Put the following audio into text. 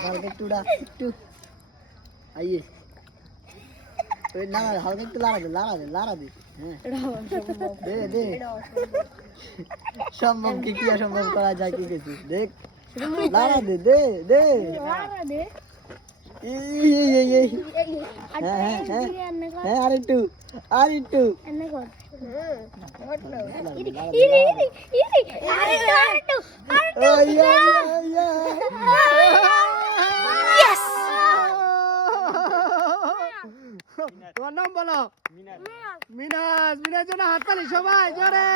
हल्का टूडा टू आइए ना हल्का একটু লাড়া দে হ্যাঁ দে দে সম্ভব কি কি অসম্ভব করা যায় কি কিছু দেখ লাড়া দে দে দে লাড়া দে এই হ্যাঁ আরেকটু এনে কর তোমার নাম বলো মিনাজ জন্য হাততালি সবাই জোরে